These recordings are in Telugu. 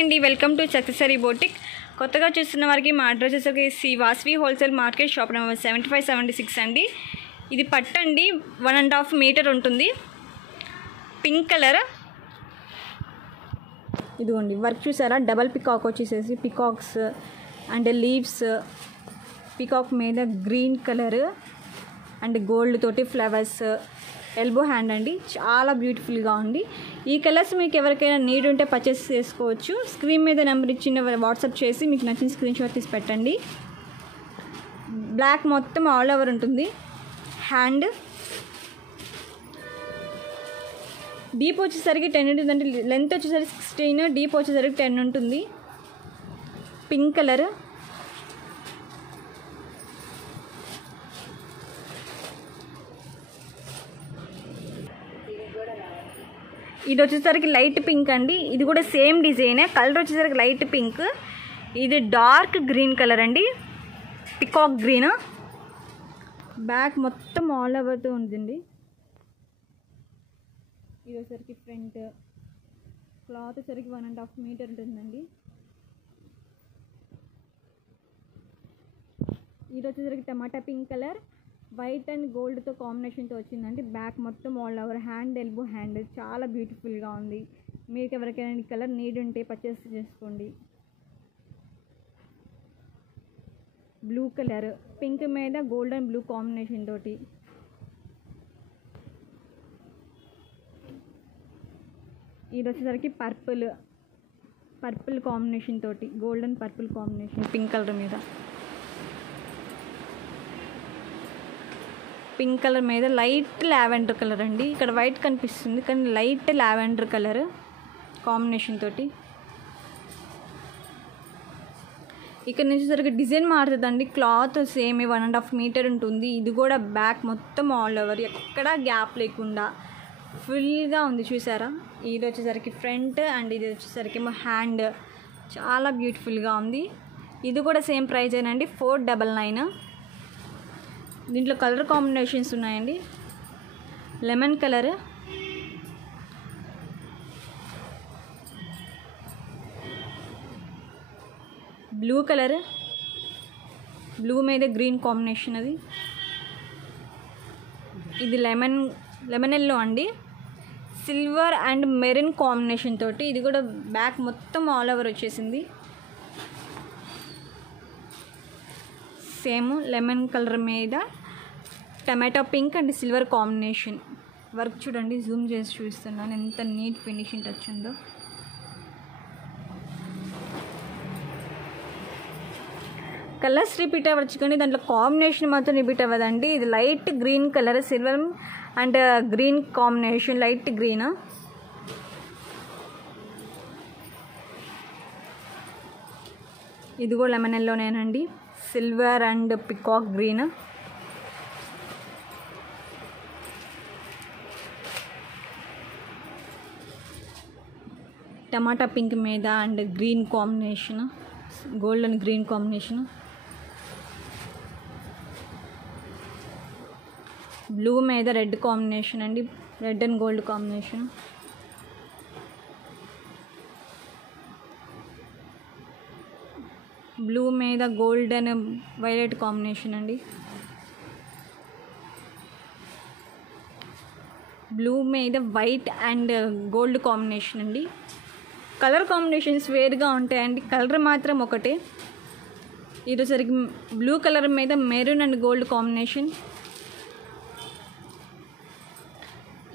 అండి, వెల్కమ్ టు సక్సెసరీ బోటిక్. కొత్తగా చూస్తున్న వారికి మా అడ్రస్ వచ్చేసరికి Shri Vasavi wholesale market, shop number 7576 అండి. ఇది పట్టండి 1.5 మీటర్ ఉంటుంది. Pink colour. ఇదిగోండి వర్క్ చూసారా, డబల్ పికాక్ వచ్చేసేసి పికాక్స్ అండ్ లీవ్స్, పికాక్ మీద గ్రీన్ కలర్ అండ్ గోల్డ్ తోటి ఫ్లవర్స్, ఎల్బో హ్యాండ్ అండి. చాలా బ్యూటిఫుల్గా ఉంది. ఈ కలర్స్ మీకు ఎవరికైనా నీడ్ ఉంటే పర్చేస్ చేసుకోవచ్చు. స్క్రీన్ మీద నెంబర్ ఇచ్చిన వాట్సాప్ చేసి మీకు నచ్చిన స్క్రీన్ షాట్ తీసి పెట్టండి. బ్లాక్ మొత్తం ఆల్ ఓవర్ ఉంటుంది. హ్యాండ్ డీప్ వచ్చేసరికి 10 ఉంటుంది, అంటే లెంత్ వచ్చేసరికి 16, డీప్ వచ్చేసరికి 10 ఉంటుంది. Pink colour. ఇది వచ్చేసరికి లైట్ పింక్ అండి. ఇది కూడా సేమ్ డిజైనే. కలర్ వచ్చేసరికి లైట్ పింక్. ఇది డార్క్ గ్రీన్ కలర్ అండి, పికాక్ గ్రీన్. బ్యాక్ మొత్తం ఆల్ ఓవర్తో ఉందండి. ఇది వచ్చేసరికి ఫ్రంట్. క్లాత్ వచ్చేసరికి 1.5 మీటర్ ఉంటుందండి. ఇది వచ్చేసరికి టమాటా పింక్ కలర్, వైట్ అండ్ గోల్డ్తో కాంబినేషన్తో వచ్చిందండి. బ్యాక్ మొత్తం all over hand, elbow hand. చాలా బ్యూటిఫుల్గా ఉంది. మీకు ఎవరికైనా ఈ కలర్ నీడ్ ఉంటే పర్చేస్ చేసుకోండి. బ్లూ కలర్, పింక్ మీద గోల్డ్ అండ్ బ్లూ కాంబినేషన్ తోటి. ఇది వచ్చేసరికి పర్పుల్ కాంబినేషన్ తోటి, gold and purple combination pink colour మీద. పింక్ కలర్ మీద లైట్ లావెండర్ కలర్ అండి. ఇక్కడ వైట్ కనిపిస్తుంది కానీ లైట్ లావెండర్ కలర్ కాంబినేషన్ తోటి. ఇక్కడ నుంచి సరిగ్గా డిజైన్ మారుతుందండి. క్లాత్ సేమ్ 1.5 మీటర్ ఉంటుంది. ఇది కూడా బ్యాక్ మొత్తం ఆల్ ఓవర్, ఎక్కడా గ్యాప్ లేకుండా ఫుల్గా ఉంది. చూసారా, ఇది వచ్చేసరికి ఫ్రంట్ అండ్ ఇది వచ్చేసరికి ఏమో హ్యాండ్. చాలా బ్యూటిఫుల్గా ఉంది. ఇది కూడా సేమ్ ప్రైస్ ఏనండి, 499. దీంట్లో కలర్ కాంబినేషన్స్ ఉన్నాయండి. Lemon colour, blue colour, blue మీద గ్రీన్ కాంబినేషన్. అది ఇది లెమన్ ఎల్లో అండి, సిల్వర్ అండ్ మెరూన్ కాంబినేషన్ తోటి. ఇది కూడా బ్యాక్ మొత్తం ఆల్ ఓవర్ వచ్చేసింది. సేమ్ లెమన్ కలర్ మీద tomato pink and silver combination. Work చూడండి, జూమ్ చేసి చూపిస్తున్నాను ఎంత నీట్ ఫినిషింగ్ టచ్ ఉందో. కలర్స్ రిపీట్ అవ్వచ్చు కానీ దాంట్లో కాంబినేషన్ మాత్రం రిపీట్ అవ్వదండి. ఇది light green colour, silver and green combination, light green. ఇది కూడా లెమన్ ఎల్లోనేనండి, silver and peacock green. Tomato pink మీద and green combination, gold and green combination. Blue మీద రెడ్ కాంబినేషన్ అండి, red and gold combination. Blue మీద గోల్డ్ అండ్ వైలెట్ కాంబినేషన్ అండి. బ్లూ మీద వైట్ అండ్ గోల్డ్ కాంబినేషన్ అండి. కలర్ కాంబినేషన్స్ వేరుగా ఉంటాయండి, కలర్ మాత్రం ఒకటే. ఇది సరికి బ్లూ కలర్ మీద మెరూన్ అండ్ గోల్డ్ కాంబినేషన్.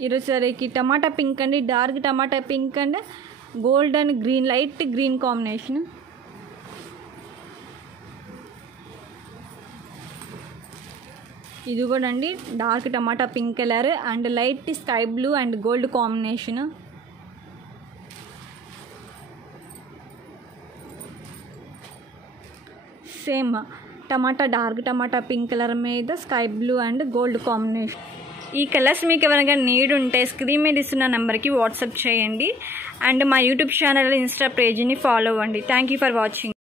ఈరోజుసరికి టమాటా పింక్ అండి, dark tomato pink and gold and green, light green combination. ఇది కూడా అండి dark tomato pink colour and light sky blue and gold combination. Same dark tomato pink colour మీద sky blue and gold combination. ఈ కలర్స్ మీకు ఎవరైనా నీడ్ ఉంటే స్క్రీన్ మీద ఇస్తున్న నెంబర్కి వాట్సాప్ చేయండి. అండ్ మా యూట్యూబ్ ఛానల్, ఇన్స్టా పేజీని ఫాలో అవ్వండి. Thank you for watching.